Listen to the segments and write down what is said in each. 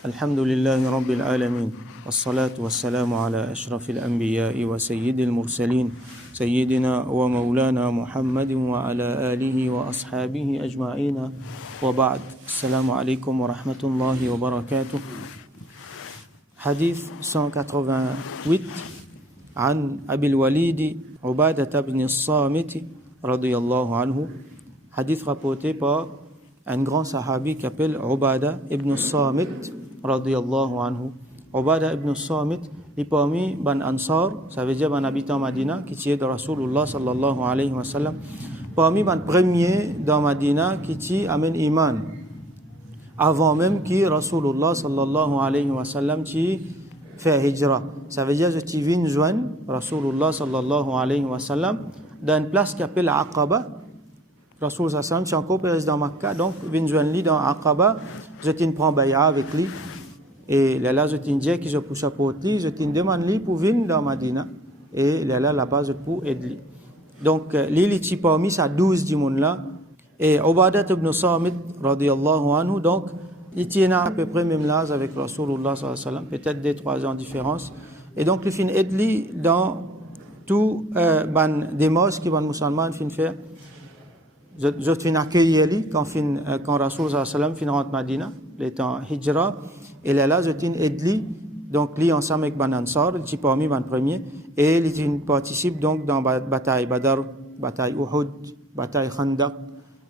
الحمد لله رب العالمين والصلاة والسلام على أشرف الأنبياء وسيد المرسلين سيدنا ومولانا محمد وعلى آله وأصحابه أجمعين وبعد السلام عليكم ورحمة الله وبركاته. حديث 188 عن أبي الوليد عبادة بن الصامت رضي الله عنه. Hadith rapporté par un grand sahabi qui s'appelle Ubada ibn Samit radiyallahu anhu. Ubada ibn Samit est parmi ban Ansar, ça veut dire ban habitant Madina qui tient de Rasulullah sallallahu alayhi wa sallam. Parmi ban premier dans Madina qui tient amène iman. Avant même que Rasulullah sallallahu alayhi wa sallam qui fait hijra. Ça veut dire que tu viens joindre Rasulullah sallallahu alayhi wa sallam dans une place qui s'appelle Aqaba. Rasul sallam c'est encore président dans Makkah, donc vient joindre lui dans Aqaba, je t'in prends bay'a avec lui et là je t'in dit que je pousse à porter, je t'in demande lui pour venir dans Madina et là-bas je pour aider lui. Donc lui il est parmi sa 12 du monde là et Ubadat ibn Samit radiyallahu anhu, donc il tient à peu près même l'âge avec Rasulullah sallallahu alayhi wa sallam, peut-être 2-3 ans de différence, et donc il fin aide lui dans tout des mosques que les musulmans fin faire. Je fin accueillir lui quand Rasul sallallahu alayhi wa sallam fin rentre Madina, les temps hijra, et là je tin aide lui, donc lui ensemble avec ban Ansar, il est parmi ban premier, et il participe donc dans bataille Badr, bataille Uhud, bataille Khandaq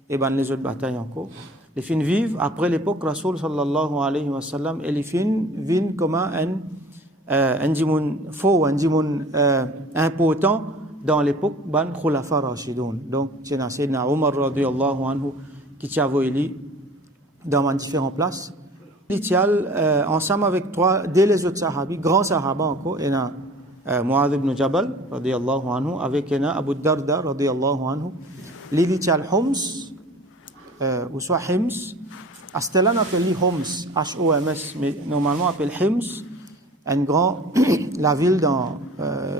et ban les autres batailles encore. Les fins vivent après l'époque Rasul sallallahu alayhi wa sallam, et les fins vivent comme un djimoun faux, un djimoun important dans l'époque ban khulafa rashidun. Donc c'est Sayyidina Omar radiyallahu anhu qui t'a voyé dans différentes places. Il tient ensemble avec deux les autres sahabis, grands sahaba encore, et Mu'adh ibn Jabal radiyallahu anhu avec Abu Darda radiyallahu anhu. Il tient Homs ou soit Hims. À ce temps-là on appelle Homs, H-O-M-S, mais normalement on appelle Hims. Un grand, la ville dans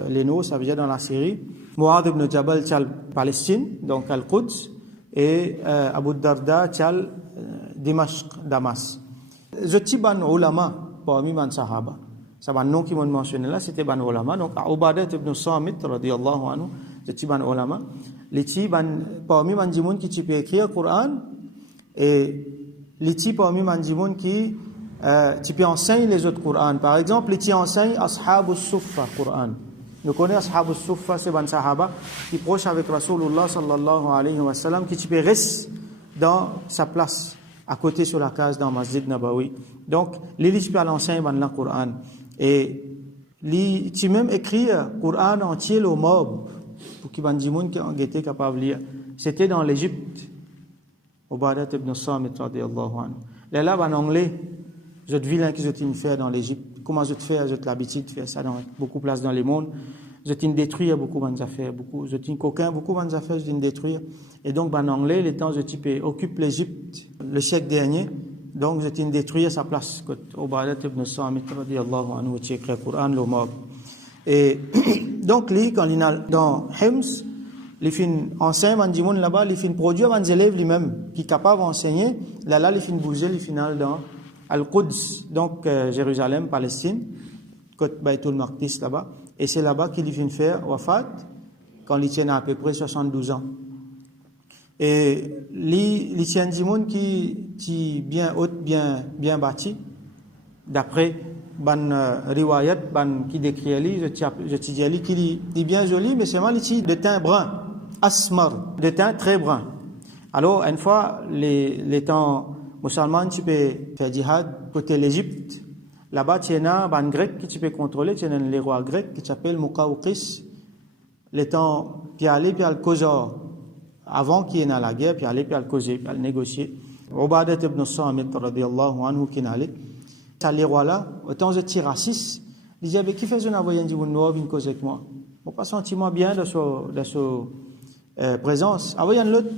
l'Eno, ça veut dire dans la Syrie. Mu'adh ibn Jabal tchal Palestine, donc Al-Quds, et Abu Darda tchal Dimashq, Damas. Je dis ban ulama parmi ban sahaba. Ça ban nom qui m'ont mentionné là, c'était ban ulama. Donc Ubadah ibn Samit radiyallahu anhu, je dis ban ulama. Les ti ban parmi ban jimoun qui peut écrire le Coran, et les ti parmi ban jimoun qui tu peux enseigner les autres Coran. Par exemple, tu enseignes Ashabus Suffa Coran. Nous connaissons Ashabus Suffa, c'est ban sahaba qui proche avec Rasulullah sallallahu alayhi wa sallam, qui tu peux rester dans sa place à côté sur la case dans Masjid Nabawi. Donc, tu peux l'enseigner ban la Coran. Et tu même écrire Coran entier le mob pour qu'il y ait des gens qui étaient capables de lire. C'était dans l'Égypte. Ubadat ibn Samit radiyallahu anhu. Là, en anglais, je te vilain que je t'ai fait dans l'Égypte. Comment je te fais? Je te l'habitude de faire ça dans beaucoup de places dans le monde. Je t'ai détruire beaucoup de affaires. Je t'ai coquin, beaucoup de affaires, je t'ai détruire. Et donc, en anglais, les temps, je t'ai occupe l'Égypte, le siècle dernier. Donc, je t'ai détruire sa place. Ubadat ibn Samit radiyallahu anhu, tu écris le Coran, le mob. Et donc, lui, quand il est dans Hims, les fins enseignent, on dit là-bas, les fins produisent des élèves lui-même qui sont capables d'enseigner. Là, les fins bouger, les finales dans Al-Quds, donc Jérusalem, Palestine, côté Baytul Maqdis là-bas, et c'est là-bas qu'il vient faire wafat quand il tient à peu près 72 ans. Et il tient du monde qui bien haut, bien bâti, d'après ban riwayat ban qui décrit lui, je te dis lui qu'il est bien joli, mais c'est mal ici de teint brun, asmar, de teint très brun. Alors une fois les temps musulman, tu peux faire djihad côté l'Égypte. Là-bas, tu as un grec qui tu peux contrôler, tu as les rois grecs qui s'appelle Muqawqis. Les temps, puis aller, puis aller causer. Avant qu'il y ait la guerre, puis aller, puis aller causer, puis aller négocier. Ubadat ibn Samit, radiyallahu anhu, qui n'allait. T'as les rois là, autant je tire à 6. Il disait, avec qui fait un envoyé, dit, vous ne causer avec moi. On pas senti moi bien de sa présence. Envoyez l'autre.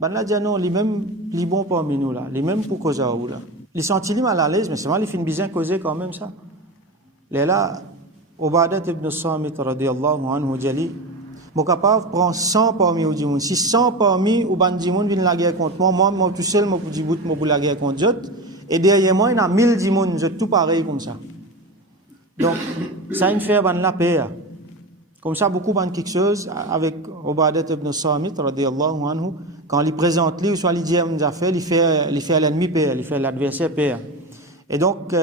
Ben là, dit non, les mêmes, les bons parmi nous là, les mêmes pour causer ou là. Les sentis mal à l'aise, mais c'est mal, ils finissent bien causer quand même ça. Les là, Ubadat ibn Samit radiyallahu anhu jali, mon capable prend 100 parmi ou dimoun. Si 100 parmi ou ban dimoun viennent la guerre contre moi, moi tout seul, moi pour dire bout, moi pour la guerre contre d'autres, Et derrière moi, il y a 1000 dimones, c'est tout pareil comme ça. Donc, ça, il fait la paix. Comme ça, beaucoup de quelque chose avec Ubadat ibn Samit, radiyallahu anhu, quand il présente lui, soit il dit une affaire, il fait l'ennemi paix, il fait l'adversaire paix. Et donc,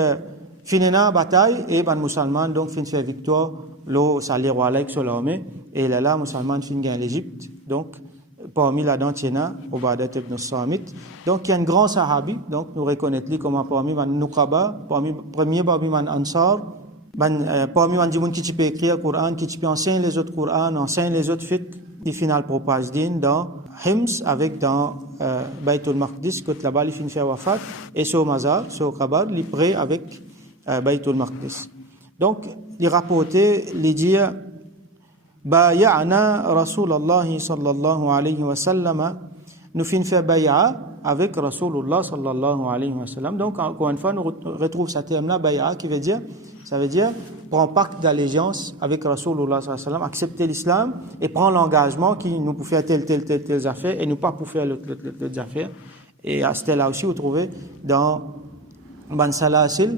finalement, bataille, et les musulmans, donc, fin fait victoire, l'eau, ça les rois sur l'armée, et là, les musulmans fin gagnent l'Égypte. Donc, parmi la dentiena, Ubadat ibn Samit. Donc, il y a un grand sahabi, donc, nous reconnaissons comme parmi les Nuqaba, parmi les Ansar, parmi les gens qui peuvent écrire le Coran, qui peuvent enseigner les autres Coran, enseigner les autres fiqh, qui final propagent dans Hims, avec dans Baytul Maqdis, que là-bas, il finit faire wafat, et sur Mazar, sur Kabar, il prêt avec Baytul Maqdis. Donc, il rapportait, il dit, Baya'na Rasulallah sallallahu alayhi wa sallam, nous finissons faire bay'a avec Rasulullah sallallahu alayhi wa sallam. Donc, encore une fois, nous retrouvons ce terme-là, bay'a, qui veut dire, ça veut dire, prendre pacte d'allégeance avec Rasulullah sallallahu alayhi wa sallam, accepter l'islam et prendre l'engagement qui nous peut faire telle affaire et nous pas pour faire l'autre affaire. Et à ce là aussi, vous trouvez dans Ban Salasil,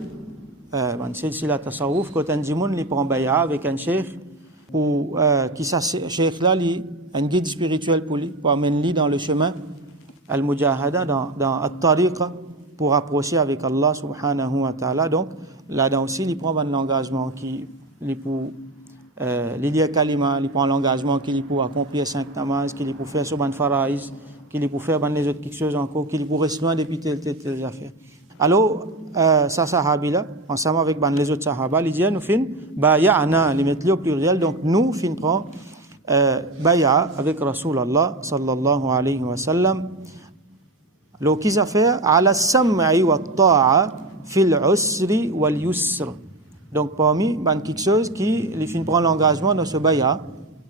Ban Silsila Tasawuf, quand un djimoun, il prend bay'a avec un cheikh, pour qui ça cheikh là, un guide spirituel pour amener dans le chemin al-mujahada, dans at-tariqa, pour approcher avec Allah subhanahu wa ta'ala. Donc, là-dedans aussi, il prend un engagement qui pour l'idée kalima, il prend l'engagement qu'il pour accomplir 5 namazes, qu'il pour faire sur un faraïs, qu'il pour faire les autres quelque chose encore, qu'il pour rester loin depuis telle affaire. Alors, ça sahabi là, ensemble avec les autres sahaba, il dit, nous fin baya'ana, les mettre au pluriel, donc nous fin prend bay'a avec Rasulallah sallallahu alayhi wa sallam. Alors, qu'ils a fait ala sam'i wa ta'a fil usri wal yusr. Donc, parmi quelque chose qui les fin prend l'engagement dans ce bay'a,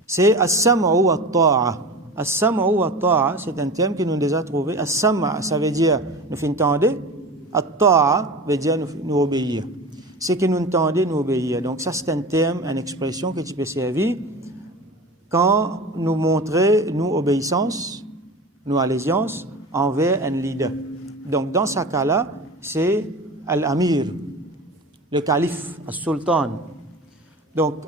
c'est as-sam'u wa ta'a. As-sam'u wa ta'a, c'est un terme que nous déjà trouvé. As-sam'a, ça veut dire nous fin tendre. At-ta'a veut dire nous obéir. C'est que nous entendons, nous obéir. Donc ça c'est un terme, une expression que tu peux servir quand nous montrons nous obéissance, nous allégeance envers un leader. Donc dans ce cas-là, c'est al-amir, le calife, al-sultan. Donc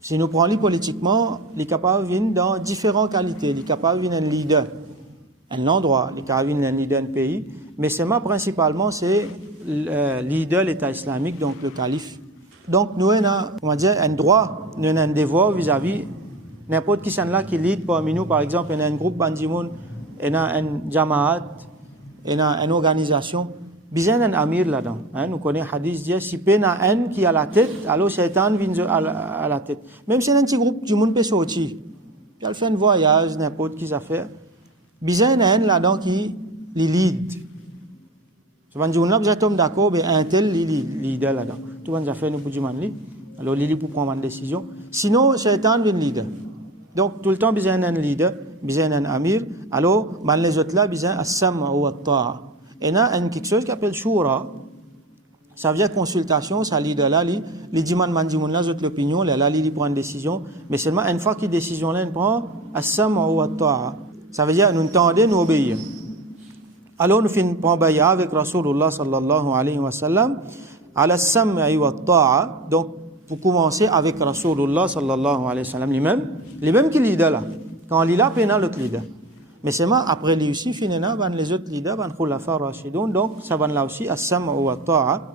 si nous prenons politiquement, il est capable de venir dans différentes qualités. Il est capable de venir un leader, un endroit, il est capable de venir un leader d'un pays. Mais seulement principalement, c'est le leader de l'État islamique, donc le calife. Donc nous avons, on va dire, un droit, nous avons un devoir vis-à-vis n'importe qui là qui lead parmi nous. Par exemple, il y a un groupe bandimoun, il y a un jamaat, il y a une organisation. Il y a un amir là-dedans. Nous connaissons le hadith, dit, si il y a un qui a la tête, alors Shaitan vient à la tête. Même si il y a un petit groupe, tout le monde peut sortir. Il fait un voyage, n'importe qui ça fait. Il y a un là-dedans qui les lead. Vous êtes d'accord, mais un tel leader là-dedans. Tout le monde a fait nous pour du manli. Alors, il pour prendre une décision. Sinon, Shaitan vient leader. Donc, tout le temps, il y a un leader, il y a un amir. Alors, les autres là, il y a un as-sam'a ou at-ta'a. Et là, il y a quelque chose qui s'appelle shura. Ça veut dire consultation, ça leader là, les dimans mandimoun là, autres l'opinion, là, il prend une décision. Mais seulement, une fois qu'il décision là, il prend as-sam'a ou at-ta'a. Ça veut dire, nous entendons, nous obéir. Alors nous finissons par bay'a avec Rasulullah sallallahu alayhi wa sallam ala sam'i wa ta'a. Donc pour commencer avec Rasulullah sallallahu alayhi wa sallam les mêmes qui leader là. Quand il est là, il y a l'autre leader. Mais seulement après lui aussi, finalement, les autres leaders, khulafa rashidun. Donc ça va là aussi as-sam'u wa ta'a.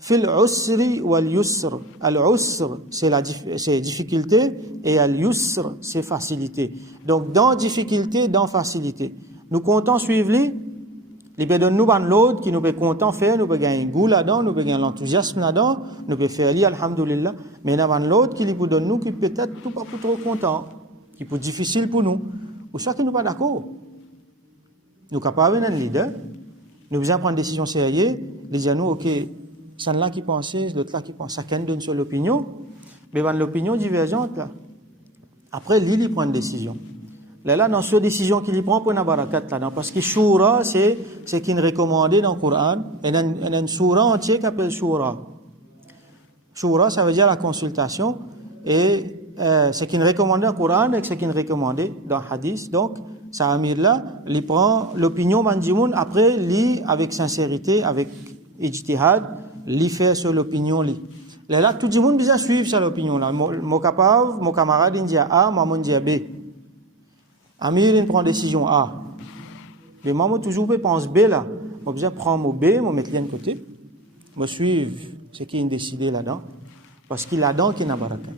Fil usri wal yusr. Al-usr, c'est difficulté, et al-yusr, c'est facilité. Donc dans difficulté, dans facilité. Nous comptons suivre les peut donner nous l'autre qui nous peut content faire, nous peut gagner goût là-dedans, nous peut gagner l'enthousiasme là-dedans, nous peut faire li alhamdulillah, mais nous avons l'autre qui nous donne nous qui peut-être tout pas trop content, qui peut difficile pour nous, ou ça qui nous pas d'accord. Nous capables d'un leader, nous besoin prendre une décision sérieuse, les dire nous OK, c'est là qui pense, l'autre là qui pense, chacun donne sur l'opinion, mais l'opinion divergente là. Après il prend une décision. Là, dans cette décision qu'il prend pour une barakat là, parce que shura, c'est qu'il est recommandé dans le Coran. Il y a une surah entière qui s'appelle shura. Shura, ça veut dire la consultation, et c'est qu'il est recommandé dans le Coran et c'est qu'il est recommandé dans le hadith. Donc, ça amir là, il prend l'opinion bandimoun après li avec sincérité, avec ijtihad, li fait sur l'opinion li. Là tout le monde bien suivre ça l'opinion là. Mon capable, mon camarade il dit A, moi mon dit B. Amir il prend décision A. Mais moi toujours pense B là. Moi bien prendre mon B, moi mettre de côté. Moi suivre ce qui est décidé là-dedans parce qu'il a dedans qui n'a baraka.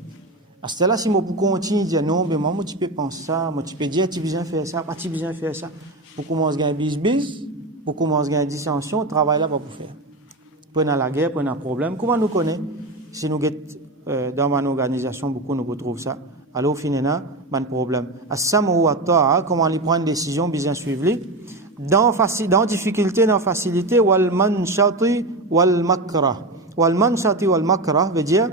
À ce là si moi pour continuer dire non, mais moi tu peux penser ça, moi tu peux dire tu besoin faire ça, pas tu besoin faire ça. Pour commencer gagner bis, pour commencer gagner dissension, travail là pas pour faire. Prenons la guerre, prenons un problème. Comment nous connaît? Si nous dans mon organisation beaucoup nous retrouvent ça. Alors finalement, pas de problème. As-samu wa ta'a, comment on prend une décision bien suivre dans difficulté, dans facilité, wal manshati wal makra. Wal manshati wal makra veut dire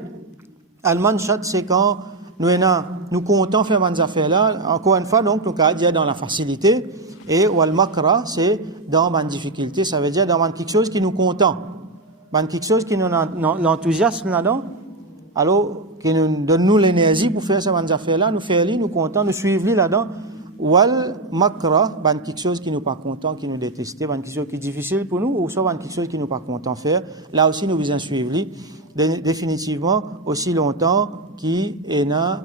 al manshat c'est quand nous comptons faire des affaires là, encore une fois donc nous cas dire dans la facilité et wal makra c'est dans la difficulté, ça veut dire dans quelque chose qui nous content. Dans quelque chose qui nous l'enthousiasme là-dedans. Alors qui nous donne nous l'énergie pour faire ces affaires là, nous faire nous content, nous suivre là-dedans. Wal makra, ban quelque chose qui nous pas content, qui nous déteste, ban quelque chose qui est difficile pour nous, ou soit ban quelque chose qui nous pas content faire. Là aussi nous besoin suivre définitivement aussi longtemps qui est dans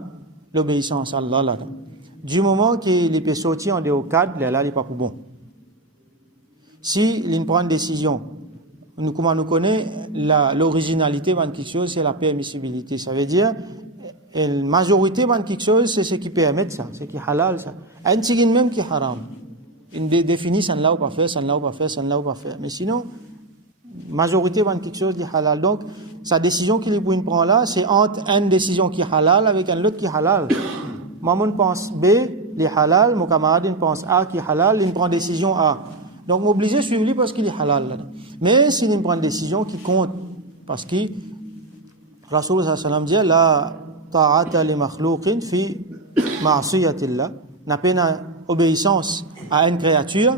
l'obéissance à Allah là-dedans. Du moment qu'il peut sortir en dehors du cadre, là il est pas pour bon. Si il prend une décision, comment nous connaît l'originalité ban quelque chose, c'est la permissibilité. Ça veut dire la majorité ban quelque chose, c'est ce qui permet ça, c'est qui halal ça. Un tigin même qui haram. Il définit ça ne l'a pas faire, ça ne l'a pas faire, ça ne l'a pas faire. Mais sinon, majorité ban quelque chose qui halal. Donc, sa décision qu'il prend là, c'est entre une décision qui est halal avec un autre qui est halal. Maman pense B, il est halal, mon camarade pense A qui est halal, il prend décision A. Donc, obligé de suivre lui parce qu'il est halal là. Mais s'il prend une décision qui compte, parce que Rasul sallallahu alayhi wa sallam dit la ta'ata li makhluqin fi ma'siyatillah, n'a pas obéissance à une créature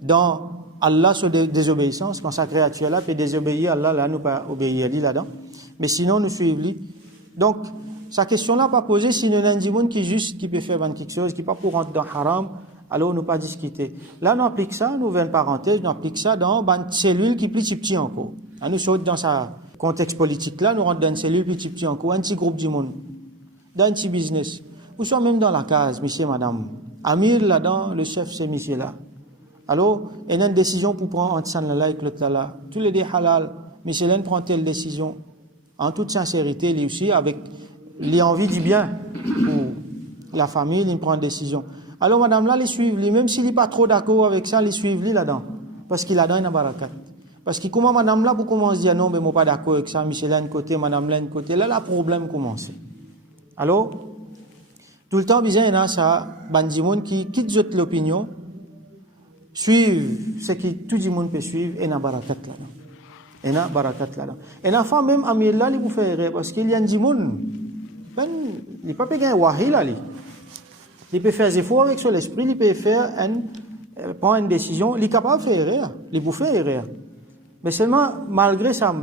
dans Allah sur désobéissance, quand sa créature là peut désobéir Allah là nous pas obéir lui là-dedans. Mais sinon nous suivons lui. Donc sa question là pas posée si nous avons un monde qui juste qui peut faire quelque chose qui pas pour rentrer dans haram, alors nous pas discuter. Là nous applique ça, nous faisons une parenthèse, nous applique ça dans une cellule qui est plus petit encore. Là, nous sommes dans sa contexte politique là, nous rentrons dans une cellule plus petit encore, un petit groupe du monde, dans un petit business. Nous sommes même dans la case, monsieur, madame. Amir là-dedans, le chef c'est monsieur là. Alors, il y a une décision pour prendre entre ça là et l'autre là. Tous les deux halal, monsieur là prend telle décision en toute sincérité, lui aussi avec l'envie du bien pour la famille, il prend une décision. Alors madame là, les suivent, même s'il n'est pas trop d'accord avec ça, les suivent là-dedans. Parce qu'il a dans une barakat. Parce que comment madame là, pour commencer à dire non, mais moi pas d'accord avec ça, monsieur là un côté, madame là un côté, là, le problème commence. Alors, tout le temps, il y a ça, bandimoun qui quitte l'opinion, suivent ce que tout le monde peut suivre, et na barakat là-dedans. Et na barakat là-dedans. Et na fois même, amir là, il vous fait erreur, parce qu'il y a un dimoun, ben, il peut pas gagner wahi là, il peut faire des efforts avec son esprit, il peut faire prendre une décision, il est capable de faire erreur, il vous fait erreur. Mais seulement, malgré ça,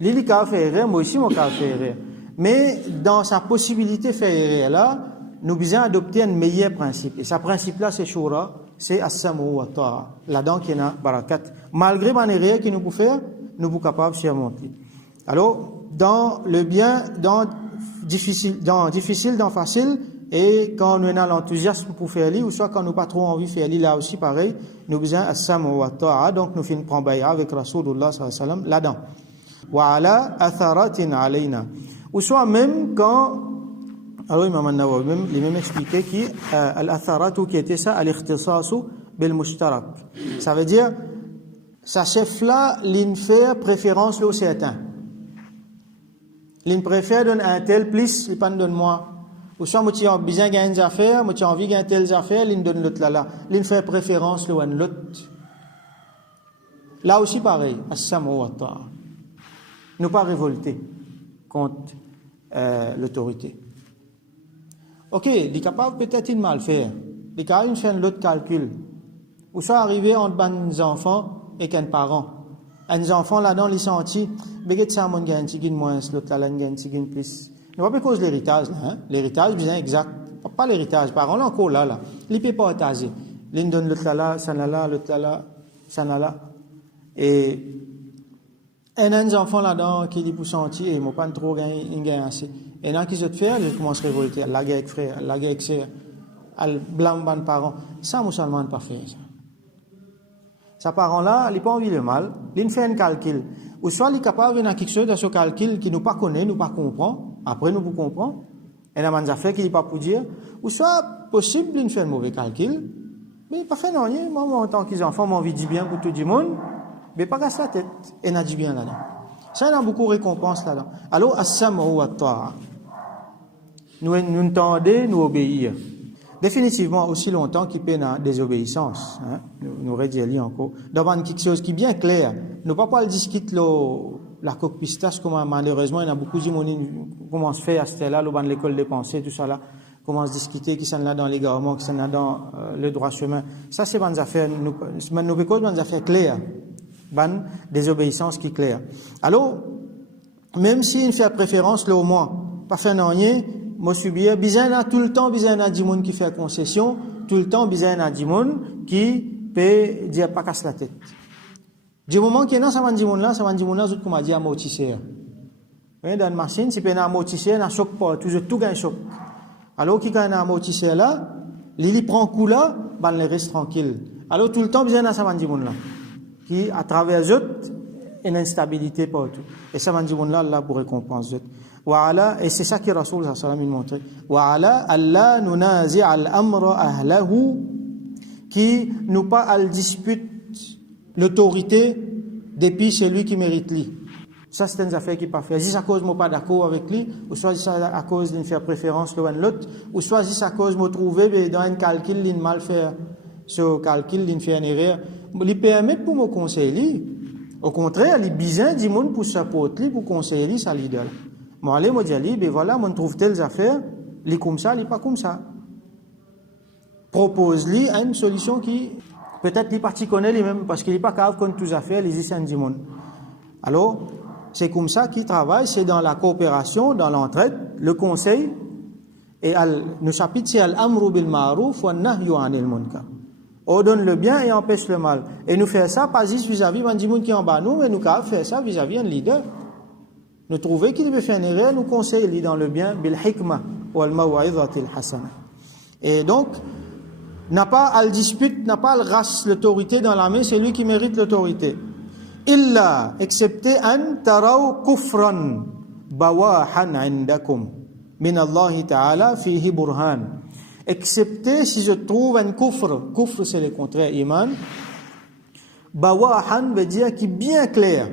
il est capable de faire erreur, moi aussi, moi, capable de faire erreur. Mais, dans sa possibilité de faire erreur là, nous devons adopter un meilleur principe. Et ce principe-là, c'est shura, c'est as-samu wa ta'a. Là-dedans, qui est barakat. Malgré mon erreur qu'il nous peut faire, nous sommes capables de surmonter. Alors, dans le bien, dans difficile, dans facile, et quand nous avons l'enthousiasme pour faire li, ou soit quand nous n'avons pas trop envie de faire li, là aussi pareil, nous devons as-samu wa ta'a. Donc, nous finissons prendre bay'a avec Rasulullah sallallahu alayhi wa sallam là-dedans. Wa ala atharatin alayna. Ou soit même quand alors Imam An-Nawawi même il même expliqué que al-atharatu qui était ça al-ikhtisasu bil mushtarak. Ça veut dire sa chef là l'in fait préférence au certain. L'in préfère donner un tel plus il pas donne moi. Ou soit moi tu as besoin gagner des affaires, moi tu as envie gagner telles affaires, l'in donne l'autre là. L'in fait préférence le one l'autre. Là aussi pareil, as-samu wa ta'a. Ne pas révolter contre l'autorité. Ok, il est capable peut-être de mal faire. Il est capable de faire l'autre calcul. Ou soit arriver entre des enfants et qu'un parent. Un enfant là-dedans, il sentit, mais ça, mon gars, un petit moins, l'autre là, un petit plus. Ne pas cause l'héritage, hein. L'héritage, bien exact. pas l'héritage, parents là encore là, ils ne peuvent pas partager. L'un donne l'autre là, ça là, l'autre là, ça là. Et un enfant là-dedans qui dit pour sentir, ils m'ont pas trop gagné assez. Et là, qui se fait, ils commencent à révolter, la guerre avec frère, la guerre avec sœur, à blâmer les parents. Ça, musulman pas fait ça. Ces parents-là, ils n'ont pas envie de mal, ils font un calcul. Ou soit ils sont capables de faire quelque chose de ce calcul qui nous pas connaît, nous pas comprend, après nous comprend, et dans des affaires qui n'est pas pour dire. Ou soit, possible, ils font un mauvais calcul, mais pas fait non, moi, en tant qu'enfant, j'ai envie de dire bien pour tout le monde, mais pas casse la tête, et n'a dit bien là-dedans. Ça, il y a beaucoup de récompenses là-dedans. Alors, as-sam'u wa at-ta'a. Nous entendons, nous obéir. Définitivement, aussi longtemps qu'il y a des obéissances, hein, nous redisons encore, devant quelque chose qui est bien clair. Nous ne pouvons pas discuter la coque pistache, comme malheureusement, il y a beaucoup de gens qui commencent à faire à ce là, dans l'école des pensées, tout ça là, commencent à discuter, qui sont là dans les gouvernements, qui sont là dans le droit chemin. Ça, c'est des affaires, nous pouvons des affaires claires, des obéissances qui sont claires. Alors, même si il fait préférence, là, au moins, pas faire rien, moi subir bizarre tout le temps bizarre du monde qui fait concession tout le temps bizarre du monde qui peut dire pas casse la tête du moment qu'il y a ça va du monde là tout comme a dit amortisseur oui dans une machine si peut un amortisseur n'a choc pas tout gagne choc alors qui gagne un amortisseur là il prend coup là ben il reste tranquille alors tout le temps bizarre ça va du monde là qui à travers eux une instabilité partout et ça va du monde là pour récompenser et c'est ça que Rasoul sallallahu alayhi wa sallam montré. Wa'ala alla nunazi' al-amra ahlahu qui nous pas al dispute l'autorité depuis celui qui mérite lui. Ça c'est une affaire qui pas fait. Si à cause moi pas d'accord avec lui, ou soit si à cause d'une faire préférence l'autre, ou soit si à cause moi trouver dans un calcul il mal faire ce calcul il fait une erreur, lui permet pour me conseiller. Au contraire, il besoin du monde pour supporter pour conseiller sa leader. Moi, allez, moi, dis, ben voilà, moi, trouve telles affaires, les comme ça, les pas comme ça. Propose-lui une solution qui, peut-être, les partis connaissent les mêmes, parce qu'il n'est pas capable contre toutes les affaires, les ici du monde. Alors, c'est comme ça qu'ils travaillent, c'est dans la coopération, dans l'entraide, le conseil, et le chapitre, c'est Al-Amru bil Ma'ruf wa Nahyu anil Munkar. On donne le bien et empêche le mal. Et nous faisons ça, pas juste vis-à-vis d'un monde qui est en bas nous, mais nous faisons ça vis-à-vis d'un leader. Nous trouvons qu'il veut faire une erreur, nous conseillons dans le bien, bil hikma wal maw'izatil hasana. Et donc, n'a pas à le dispute, n'a pas à le race l'autorité dans la main, c'est lui qui mérite l'autorité. Illa, excepté an taraw kufran bawahan indakum min Allah ta'ala fihi burhan. Excepté si je trouve un kufr c'est le contraire, iman. Bawahan veut dire qui est bien clair.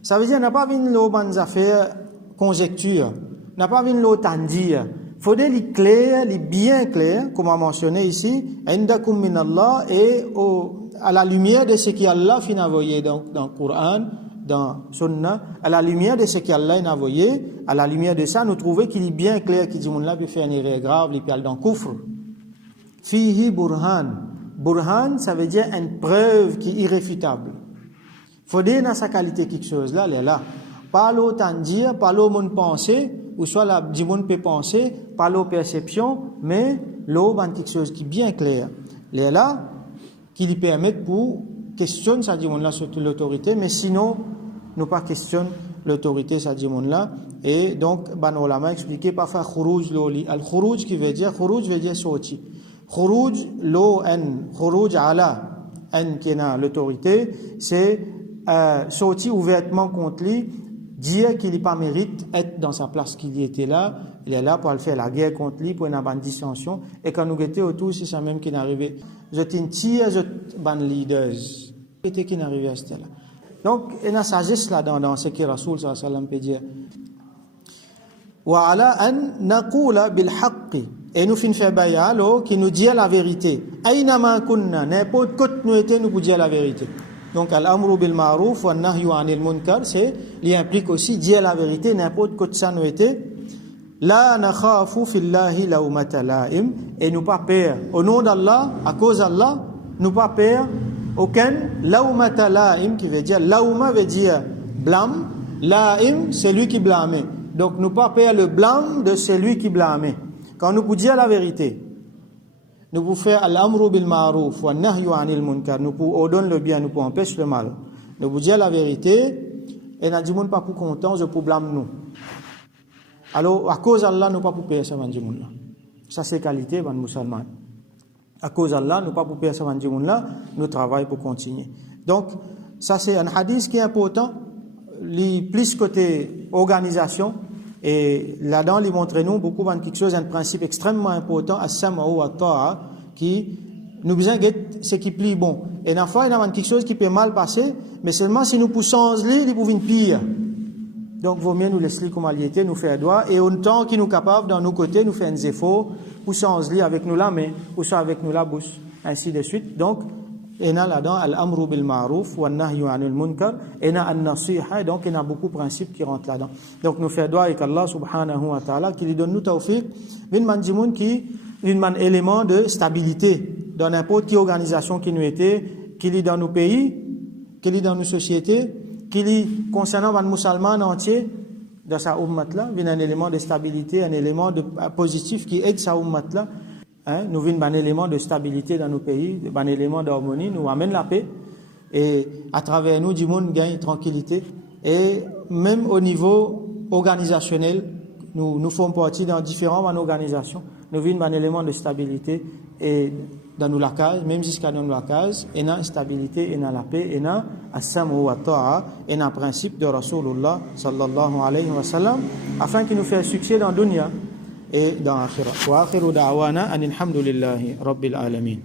Ça veut dire n'a pas venu l'eau bonnes affaires conjecture, n'a pas venu l'eau tandir. Faut dire les clair, les bien clair, comme on a mentionné ici, indakum min Allah et à la lumière de ce qu'Allah a envoyé dans le Coran, dans Sunna, à la lumière de ce qu'Allah a envoyé, à la lumière de ça, nous trouvons qu'il est bien clair qu'il dit mon là peut faire une erreur grave, il peut dans kufr. Fihi burhan. Burhan, ça veut dire une preuve qui est irréfutable. Faut dire dans sa qualité quelque chose là, elle est là. Pas l'autre dire, pas l'autre monde penser, ou soit la du monde peut penser, pas l'autre perception, mais l'autre quelque chose qui est bien clair. Elle est là, qui lui permet pour questionner ça dit monde là sur l'autorité, mais sinon nous pas questionne l'autorité ça dit monde là. Et donc ban ulama expliqué par faire khuruj loli. Al khuruj qui veut dire sorti. Khuruj lo en khuruj ala en qui est l'autorité, c'est sortir ouvertement contre lui, dire qu'il n'est pas mérite être dans sa place qu'il y était là, il est là pour faire la guerre contre lui, pour une bonne dissension, et quand nous étions autour, c'est ça même qui est arrivé. Je tire, je ban leaders. C'était qui est arrivé à ce là. Donc, il y a une sagesse là dans ce que Rasoul sallallahu alayhi wa sallam peut dire. Wa ala an naqula bil haqqi. Et nous finissons faire baya qui nous dit la vérité. Aïna ma kunna, n'importe quoi nous étions, nous pour dire la vérité. Donc, al-amru bil ma'ruf wa nahyu anil munkar, c'est, il implique aussi dire la vérité, n'importe quoi ça nous était. La nakhafu fillahi lawmata la'im, et nous pas peur. Au nom d'Allah, à cause d'Allah, nous pas peur aucun lawmata la'im, qui veut dire, lawma veut dire blâme, la'im, c'est lui qui blâme. Donc, nous pas peur le blâme de celui qui blâme. Quand nous pouvons dire la vérité, nous pouvons faire al-amru bil ma'ruf wa nahyu anil munkar, nous pouvons ordonner le bien, nous pouvons empêcher le mal. Nous pouvons dire la vérité et n'a dit monde pas pour content, je problème nous. Alors à cause d'Allah, nous pas pour payer ça van dit monde là. Ça c'est qualité van musulman. À cause d'Allah, nous pas pour payer ça van dit monde là, nous travaillons pour continuer. Donc ça c'est un hadith qui est important, les plus côté organisation. Et là-dedans, il montre nous beaucoup de quelque chose, un principe extrêmement important, as-sam'u wa ta'a, qui nous besoin de ce qui plie bon. Et dans fois, il y a quelque chose qui peut mal passer, mais seulement si nous poussons il peut venir pire. Donc, vaut mieux nous laisser comme il était, nous faire droit, et autant qu'il nous capable, dans nos côtés, nous faire des efforts, poussons avec nous la main, poussons avec nous la bouche, ainsi de suite. Donc, et là-dedans, al-amru bil ma'ruf wa nahyu anil munkar, et an-nasiha, donc il y a beaucoup de principes qui rentrent là-dedans. Donc nous faisons doigt avec Allah subhanahu wa ta'ala qui lui donne nous tawfiq, un élément de stabilité dans n'importe quelle organisation qui nous était, qui est dans nos pays, qui est dans nos sociétés, qui est concernant les musulmans entiers, dans sa ummat là, un élément de stabilité, un élément de positif qui aide sa ummat là. Nous venons un élément de stabilité dans nos pays, un élément d'harmonie, nous amène la paix et à travers nous, du monde gagne tranquillité et même au niveau organisationnel, nous faisons partie dans différentes organisations, nous venons un élément de stabilité et dans nos case, même jusqu'à dans nos case, et dans la stabilité, et dans la paix, et dans as-sam'u wa ta'a, et dans le principe de Rasulullah sallallahu alayhi wa sallam, afin qu'il nous fasse succès dans le dunya et dans l'akhirah. Wa akhiru da'wana anil hamdulillahi rabbil alamin.